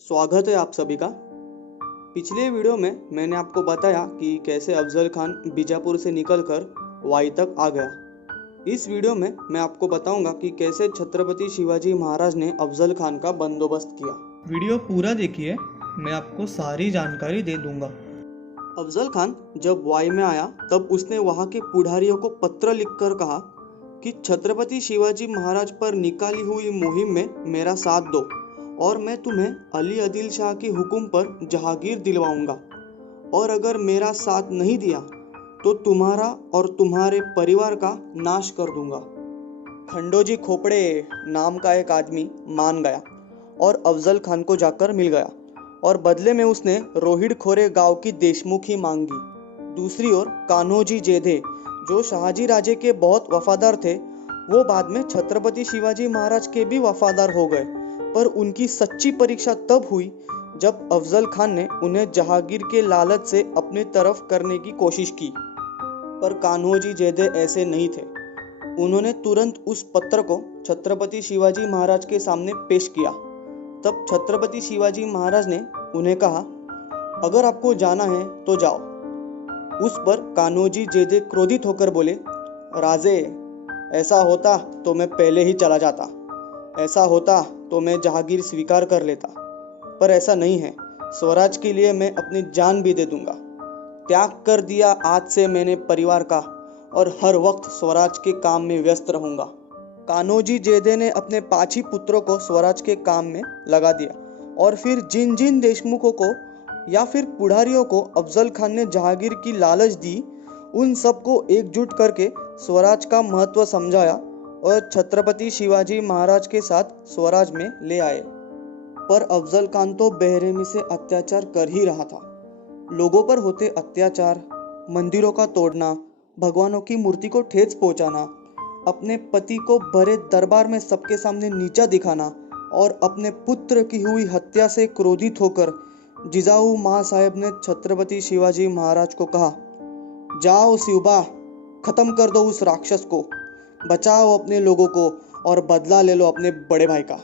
स्वागत है आप सभी का। पिछले वीडियो में मैंने आपको बताया कि कैसे अफजल खान बीजापुर से निकलकर वाई तक आ गया। इस वीडियो में मैं आपको बताऊंगा कि कैसे छत्रपति शिवाजी महाराज ने अफजल खान का बंदोबस्त किया। वीडियो पूरा देखिए, मैं आपको सारी जानकारी दे दूंगा। अफजल खान जब वाई में आया तब उसने वहां के पुढ़ारियों को पत्र लिखकर कहा कि छत्रपति शिवाजी महाराज पर निकाली हुई मुहिम में मेरा साथ दो और मैं तुम्हें अली आदिल शाह के हुक्म पर जहांगीर दिलवाऊंगा, और अगर मेरा साथ नहीं दिया तो तुम्हारा और तुम्हारे परिवार का नाश कर दूंगा। खंडोजी खोपड़े नाम का एक आदमी मान गया और अफजल खान को जाकर मिल गया और बदले में उसने रोहिड़ खोरे गांव की देशमुखी मांगी। दूसरी ओर कान्होजी जेधे, जो शाहजी राजे के बहुत वफादार थे, वो बाद में छत्रपति शिवाजी महाराज के भी वफादार हो गए, पर उनकी सच्ची परीक्षा तब हुई जब अफजल खान ने उन्हें जहांगीर के लालच से अपनी तरफ करने की कोशिश की। पर कान्होजी जेधे ऐसे नहीं थे। उन्होंने तुरंत उस पत्र को छत्रपति शिवाजी महाराज के सामने पेश किया। तब छत्रपति शिवाजी महाराज ने उन्हें कहा, अगर आपको जाना है तो जाओ। उस पर कान्होजी जेधे क्रोधित होकर बोले, राजे, ऐसा होता तो मैं पहले ही चला जाता, ऐसा होता तो मैं जहांगीर स्वीकार कर लेता, पर ऐसा नहीं है। स्वराज के लिए मैं अपनी जान भी दे दूंगा। त्याग कर दिया आज से मैंने परिवार का, और हर वक्त स्वराज के काम में व्यस्त रहूंगा। कान्होजी जेधे ने अपने 5 ही पुत्रों को स्वराज के काम में लगा दिया, और फिर जिन जिन देशमुखों को या फिर पुढ़ारियों को अफजल खान ने जहांगीर की लालच दी, उन सबको एकजुट करके स्वराज का महत्व समझाया और छत्रपति शिवाजी महाराज के साथ स्वराज में ले आए। पर अफजल खान तो बेरहमी से अत्याचार कर ही रहा था। लोगों पर होते अत्याचार, मंदिरों का तोड़ना, भगवानों की मूर्ति को ठेस पहुंचाना, अपने पति को भरे दरबार में सबके सामने नीचा दिखाना और अपने पुत्र की हुई हत्या से क्रोधित होकर जिजाऊ माँ साहेब ने छत्रपति शिवाजी महाराज को कहा, जाओ शिवबा, खत्म कर दो उस राक्षस को, बचाओ अपने लोगों को और बदला ले लो अपने बड़े भाई का।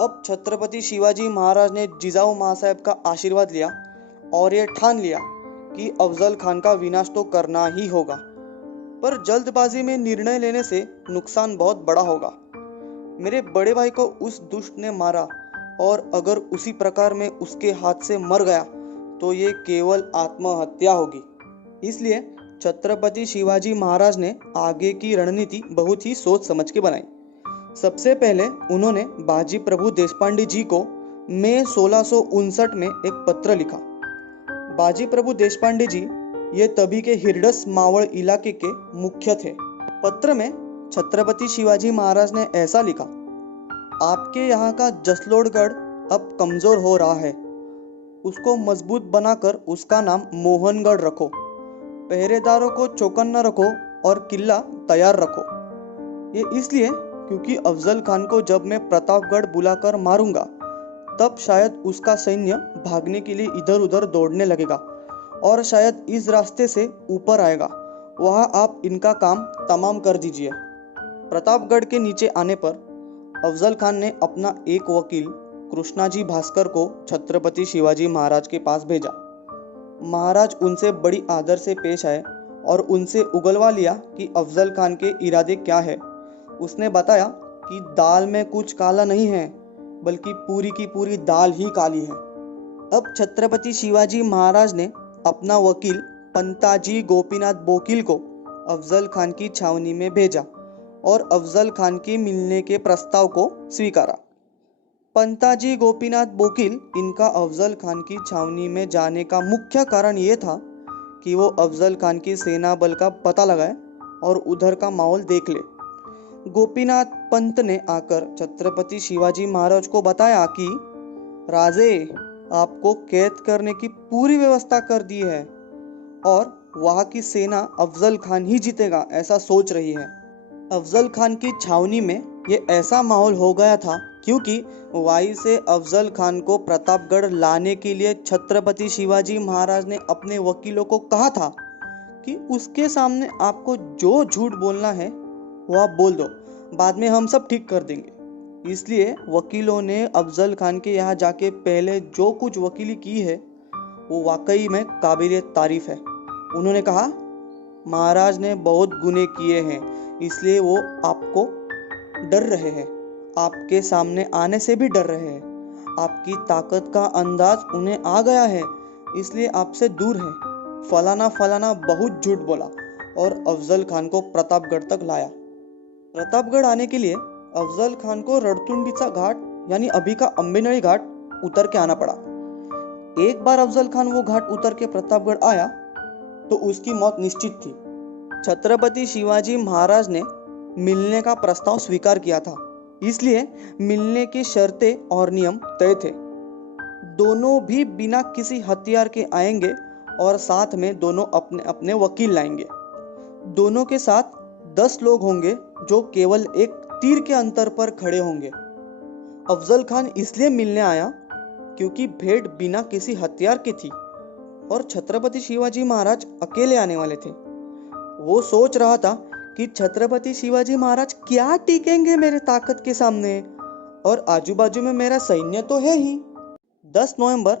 अब छत्रपति शिवाजी महाराज ने जिजाऊ माँ साहेब का आशीर्वाद लिया और ये ठान लिया कि अफजल खान का विनाश तो करना ही होगा, पर जल्दबाजी में निर्णय लेने से नुकसान बहुत बड़ा होगा। मेरे बड़े भाई को उस दुष्ट ने मारा, और अगर उसी प्रकार में उसके हाथ से मर गया तो ये केवल आत्महत्या होगी। इसलिए छत्रपति शिवाजी महाराज ने आगे की रणनीति बहुत ही सोच समझ के बनाई। सबसे पहले उन्होंने बाजी प्रभु देशपांडे जी को मई 1659 में एक पत्र लिखा। बाजी प्रभु देशपांडे जी ये तभी के हिरडस मावड़ इलाके के मुख्य थे। पत्र में छत्रपति शिवाजी महाराज ने ऐसा लिखा, आपके यहाँ का जसलोड़गढ़ अब कमजोर हो रहा है, उसको मजबूत बनाकर उसका नाम मोहनगढ़ रखो। पहरेदारों को चौकन्ना रखो और किला तैयार रखो। ये इसलिए क्योंकि अफजल खान को जब मैं प्रतापगढ़ बुलाकर मारूंगा तब शायद उसका सैन्य भागने के लिए इधर उधर दौड़ने लगेगा और शायद इस रास्ते से ऊपर आएगा। वहां आप इनका काम तमाम कर दीजिए। प्रतापगढ़ के नीचे आने पर अफजल खान ने अपना एक वकील कृष्णाजी भास्कर को छत्रपति शिवाजी महाराज के पास भेजा। महाराज उनसे बड़ी आदर से पेश आए और उनसे उगलवा लिया कि अफजल खान के इरादे क्या है। उसने बताया कि दाल में कुछ काला नहीं है, बल्कि पूरी की पूरी दाल ही काली है। अब छत्रपति शिवाजी महाराज ने अपना वकील पंताजी गोपीनाथ बोकील को अफजल खान की छावनी में भेजा और अफजल खान के मिलने के प्रस्ताव को स्वीकारा। पंताजी गोपीनाथ बोकील इनका अफजल खान की छावनी में जाने का मुख्य कारण ये था कि वो अफजल खान की सेना बल का पता लगाए और उधर का माहौल देख ले। गोपीनाथ पंत ने आकर छत्रपति शिवाजी महाराज को बताया कि राजे, आपको कैद करने की पूरी व्यवस्था कर दी है और वहां की सेना अफजल खान ही जीतेगा ऐसा सोच रही है। अफजल खान की छावनी में ये ऐसा माहौल हो गया था क्योंकि वाई से अफजल खान को प्रतापगढ़ लाने के लिए छत्रपति शिवाजी महाराज ने अपने वकीलों को कहा था कि उसके सामने आपको जो झूठ बोलना है वो आप बोल दो, बाद में हम सब ठीक कर देंगे। इसलिए वकीलों ने अफजल खान के यहाँ जाके पहले जो कुछ वकीली की है वो वाकई में काबिल तारीफ है। उन्होंने कहा, महाराज ने बहुत गुनाह किए हैं, इसलिए वो आपको डर रहे हैं, आपके सामने आने से भी डर रहे हैं। आपकी ताकत का अंदाज उन्हें आ गया है, इसलिए आपसे दूर है। फलाना फलाना बहुत झूठ बोला और अफजल खान को प्रतापगढ़ तक लाया। प्रतापगढ़ आने के लिए अफजल खान को रणतुंडीचा घाट यानी अभी का अंबेनळी घाट उतर के आना पड़ा। एक बार अफजल खान वो घाट उतर के प्रतापगढ़ आया तो उसकी मौत निश्चित थी। छत्रपति शिवाजी महाराज ने मिलने का प्रस्ताव स्वीकार किया था, इसलिए मिलने की शर्तें और नियम तय थे। दोनों भी बिना किसी हथियार के आएंगे और साथ में दोनों अपने अपने वकील लाएंगे। दोनों के साथ 10 लोग होंगे जो केवल एक तीर के अंतर पर खड़े होंगे। अफजल खान इसलिए मिलने आया क्योंकि भेंट बिना किसी हथियार की थी और छत्रपति शिवाजी महाराज अकेले आने वाले थे। वो सोच रहा था कि छत्रपति शिवाजी महाराज क्या टिकेंगे मेरे ताकत के सामने, और आजू बाजू में मेरा सैन्य तो है ही। 10 नवंबर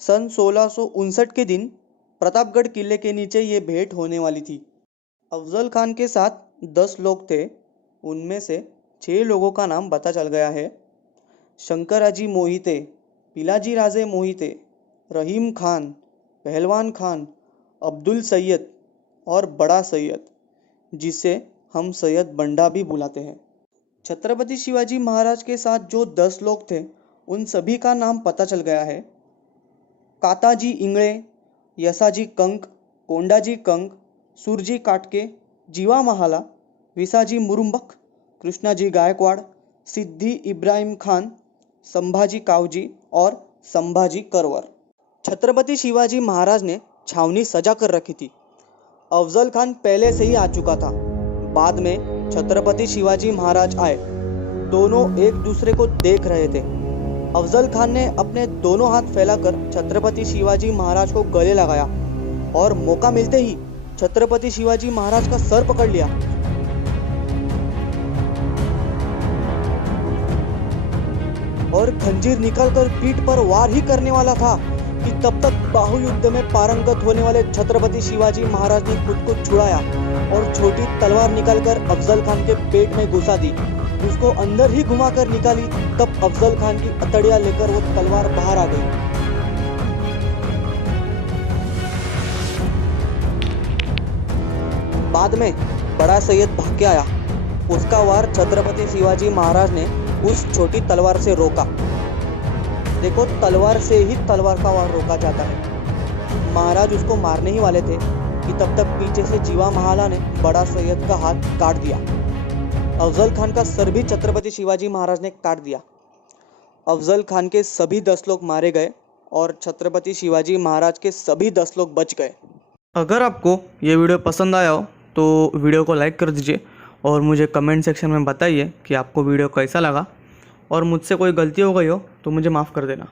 सन 1659 के दिन प्रतापगढ़ किले के नीचे ये भेंट होने वाली थी। अफजल खान के साथ 10 लोग थे, उनमें से 6 लोगों का नाम पता चल गया है। शंकराजी मोहिते, पिलाजी राजे मोहिते, रहीम खान, पहलवान खान, अब्दुल सैयद और बड़ा सैयद, जिसे हम सैयद बंडा भी बुलाते हैं। छत्रपति शिवाजी महाराज के साथ जो 10 लोग थे उन सभी का नाम पता चल गया है। काताजी इंगळे, यसाजी कंक, कोंडाजी कंक, सुरजी काटके, जीवा महाला, विसाजी मुरुंबक, कृष्णाजी गायकवाड़, सिद्धी इब्राहिम खान, संभाजी कावजी और संभाजी करवर। छत्रपति शिवाजी महाराज ने छावनी सजा कर रखी थी। अफजल खान पहले से ही आ चुका था। बाद में छत्रपति शिवाजी महाराज आए। दोनों एक दूसरे को देख रहे थे। अफजल खान ने अपने दोनों हाथ फैलाकर छत्रपति शिवाजी महाराज को गले लगाया और मौका मिलते ही छत्रपति शिवाजी महाराज का सर पकड़ लिया। और खंजीर निकालकर पीठ पर वार ही करने वाला था कि तब तक बाहुयुद्ध में पारंगत होने वाले छत्रपति शिवाजी महाराज ने खुद को छुड़ाया और छोटी तलवार निकालकर अफजल खान के पेट में घुसा दी। उसको अंदर ही घुमाकर निकाली, तब अफजल खान की अतड़ियां लेकर वो तलवार बाहर आ गई। बाद में बड़ा सैयद भाग के आया। उसका वार छत्रपति शिवाजी महाराज ने उस छोटी तलवार से रोका। देखो, तलवार से ही तलवार का वार रोका जाता है। महाराज उसको मारने ही वाले थे कि तब तक पीछे से जीवा महाला ने बड़ा सैयद का हाथ काट दिया। अफजल खान का सर भी छत्रपति शिवाजी महाराज ने काट दिया। अफजल खान के सभी 10 लोग मारे गए और छत्रपति शिवाजी महाराज के सभी 10 लोग बच गए। अगर आपको ये वीडियो पसंद आया हो तो वीडियो को लाइक कर दीजिए और मुझे कमेंट सेक्शन में बताइए कि आपको वीडियो कैसा लगा, और मुझसे कोई गलती हो गई हो तो मुझे माफ़ कर देना।